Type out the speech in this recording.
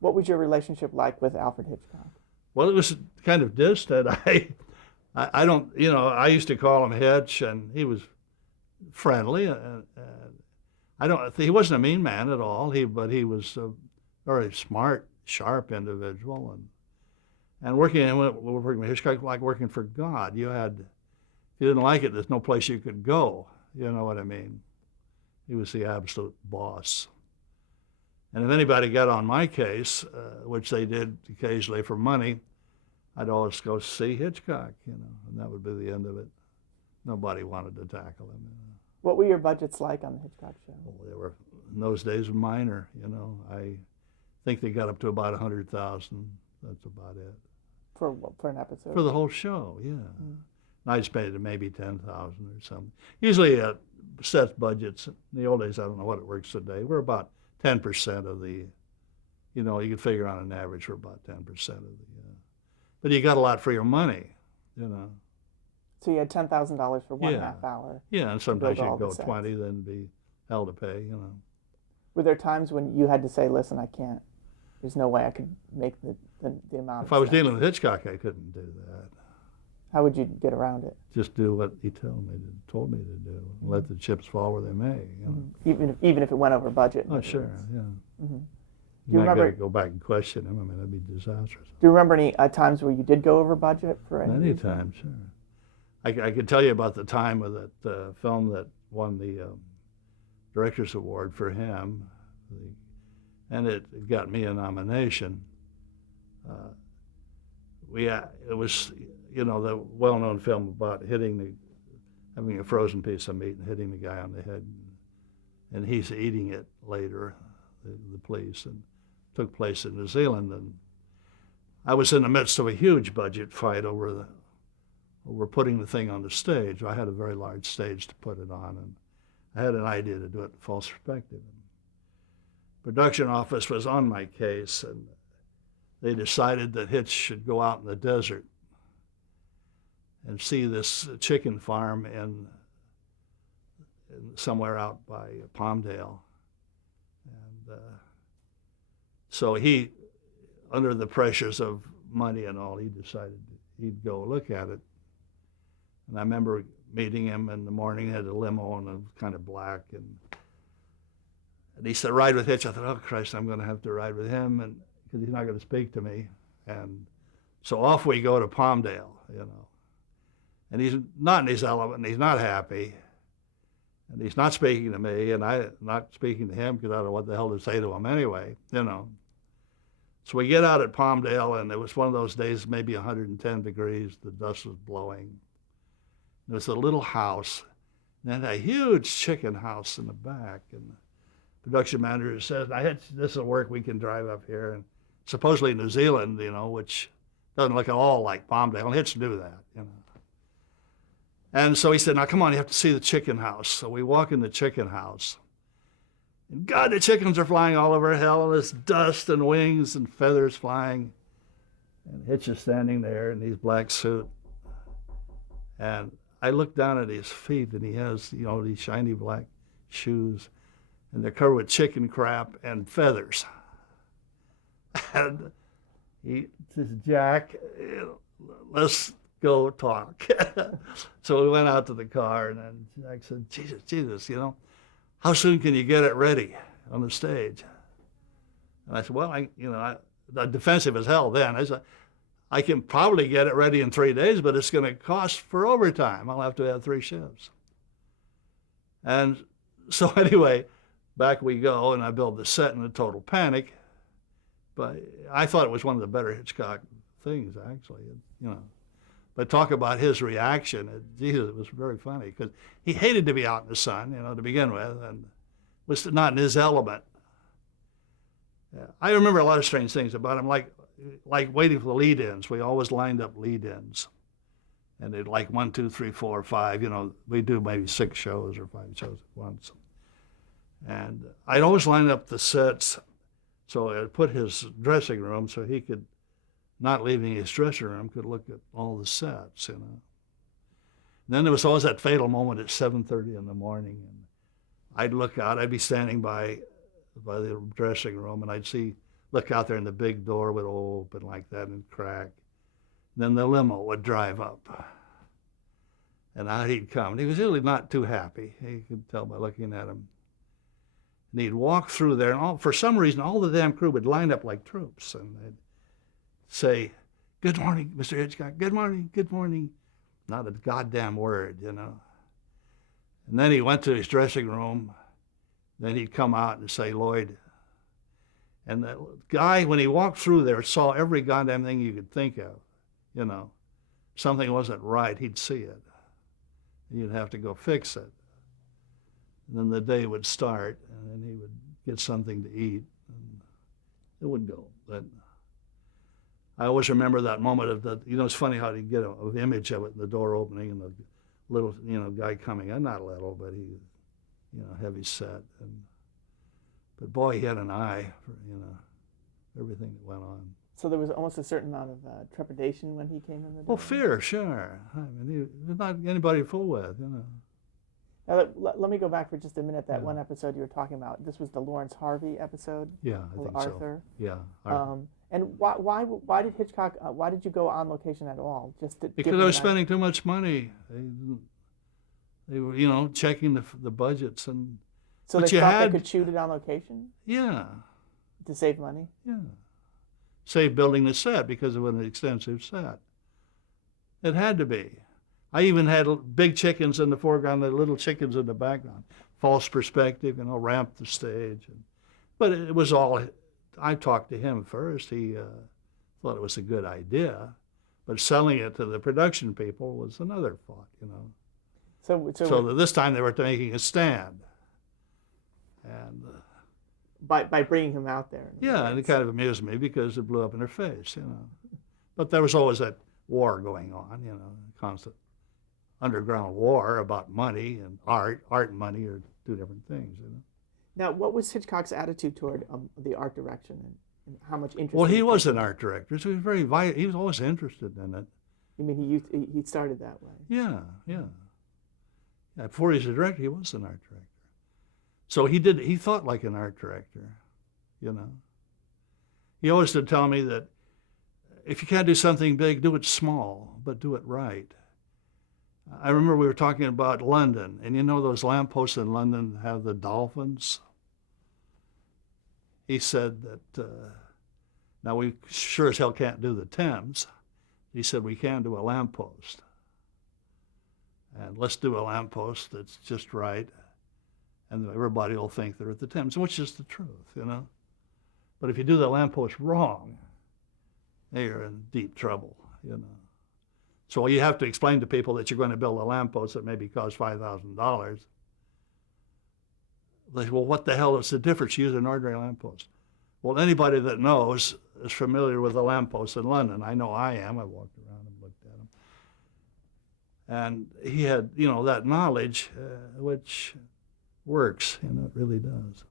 What was your relationship like with Alfred Hitchcock? Well, it was kind of distant. I don't, I used to call him Hitch, and he was friendly. He wasn't a mean man at all. But he was a very smart, sharp individual, and working with Hitchcock like working for God. If you didn't like it, there's no place you could go. You know what I mean? He was the absolute boss. And if anybody got on my case, which they did occasionally for money, I'd always go see Hitchcock, and that would be the end of it. Nobody wanted to tackle him. What were your budgets like on the Hitchcock show? Well, they were, in those days, minor. I think they got up to about 100,000. That's about it. For an episode? For the whole show, yeah. Mm. And I just paid it maybe 10,000 or something. Usually, set budgets in the old days. I don't know what it works today. We're about 10% of the. You could figure on an average we're about 10% of the. But you got a lot for your money, So you had $10,000 for one half hour. Yeah, and sometimes you'd go 20, then be hell to pay, Were there times when you had to say, listen, I can't, there's no way I could make the amount If I was dealing with Hitchcock, I couldn't do that. How would you get around it? Just do what he told me to do. And let the chips fall where they may, Mm-hmm. Even if it went over budget? Oh, sure, yeah. Mm-hmm. You might got to go back and question him. I mean, that'd be disastrous. Do you remember any times where you did go over budget for any Many reason? times, sure. I could tell you about the time with that film that won the Director's Award for him, and it got me a nomination. It was, the well-known film about having a frozen piece of meat and hitting the guy on the head, and he's eating it later, the police, and took place in New Zealand. And I was in the midst of a huge budget fight over putting the thing on the stage. I had a very large stage to put it on, and I had an idea to do it in false perspective. Production office was on my case, and they decided that Hitch should go out in the desert and see this chicken farm in somewhere out by Palmdale. And so he, under the pressures of money and all, he decided he'd go look at it. And I remember meeting him in the morning. He had a limo and it was kind of black. And he said, ride with Hitch. I thought, oh, Christ, I'm going to have to ride with him because he's not going to speak to me. And so off we go to Palmdale, And he's not in his element, and he's not happy. And he's not speaking to me, and I'm not speaking to him because I don't know what the hell to say to him anyway, So we get out at Palmdale, and it was one of those days, maybe 110 degrees. The dust was blowing. There was a little house, and a huge chicken house in the back. And the production manager says, this will work. We can drive up here. And supposedly New Zealand, which doesn't look at all like Palmdale. And Hitch knew that, And so he said, now come on, you have to see the chicken house. So we walk in the chicken house. And God, the chickens are flying all over hell, and there's dust and wings and feathers flying. And Hitch is standing there in his black suit. And I look down at his feet, and he has, these shiny black shoes, and they're covered with chicken crap and feathers. And he says, Jack, let's go talk. So we went out to the car, and then Jack said, Jesus, how soon can you get it ready on the stage? And I said, well, I'm defensive as hell then. I said, I can probably get it ready in 3 days, but it's going to cost for overtime. I'll have to have 3 shifts. And so anyway, back we go, and I build the set in a total panic. But I thought it was one of the better Hitchcock things, actually, But talk about his reaction. Jesus, it was very funny because he hated to be out in the sun, to begin with, and was not in his element. Yeah. I remember a lot of strange things about him, like waiting for the lead-ins. We always lined up lead-ins, and they'd like 1, 2, 3, 4, 5. We do maybe 6 shows or 5 shows at once, and I'd always line up the sets. So I'd put his dressing room so he could, not leaving his dressing room, could look at all the sets, And then there was always that fatal moment at 7:30 in the morning, and I'd look out. I'd be standing by the dressing room, and I'd see look out there and the big door would open like that and crack. Then the limo would drive up. And out he'd come. And he was really not too happy. You could tell by looking at him. And he'd walk through there, and for some reason, all the damn crew would line up like troops. And they'd say, "Good morning, Mr. Hitchcock. Good morning, good morning." Not a goddamn word, you know. And then he went to his dressing room. Then he'd come out and say, "Lloyd." And the guy, when he walked through there, saw every goddamn thing you could think of, you know. Something wasn't right, he'd see it. You'd have to go fix it. And then the day would start, and then he would get something to eat, and it would go. But I always remember that moment of the, you know, it's funny how you get an image of it, the door opening and the little, you know, guy coming in, not little, but he, you know, heavy set. But boy, he had an eye for, you know, everything that went on. So there was almost a certain amount of trepidation when he came in the door? Well, fear, sure. I mean, he was not anybody to fool with, you know. Now, let me go back for just a minute. That Yeah. one episode you were talking about, this was the Lawrence Harvey episode? Yeah, I think Arthur. so. Yeah. Arthur. And why did Hitchcock, why did you go on location at all? Just to Because I was spending too much money. They were, you know, checking the budgets. And so they thought they could shoot it on location? Yeah. To save money? Yeah. Save building the set because it was an extensive set. It had to be. I even had big chickens in the foreground, the little chickens in the background. False perspective, you know, ramp the stage. But it was all, I talked to him first. He thought it was a good idea. But selling it to the production people was another thought, you know. So this time they were making a stand. And by bringing him out there. Yeah, and it kind of amused me because it blew up in their face, you know. But there was always that war going on, you know, constant underground war about money and art. Art and money are two different things, you know. Now, what was Hitchcock's attitude toward the art direction and how much interest? Well, he was an art director, so he was very he was always interested in it. You mean he started that way? Yeah. Before he was a director, he was an art director. So he thought like an art director, you know. He always did tell me that if you can't do something big, do it small, but do it right. I remember we were talking about London, and you know those lampposts in London have the dolphins? He said that, now we sure as hell can't do the Thames. He said we can do a lamppost. And let's do a lamppost that's just right, and everybody will think they're at the Thames, which is the truth, you know. But if you do the lamppost wrong, you're in deep trouble, you know. So you have to explain to people that you're going to build a lamppost that maybe costs $5,000. They say, well, what the hell is the difference? Use an ordinary lamppost. Well, anybody that knows is familiar with the lampposts in London. I know I am. I walked around and looked at them. And he had, you know, that knowledge, which works, you know, it really does.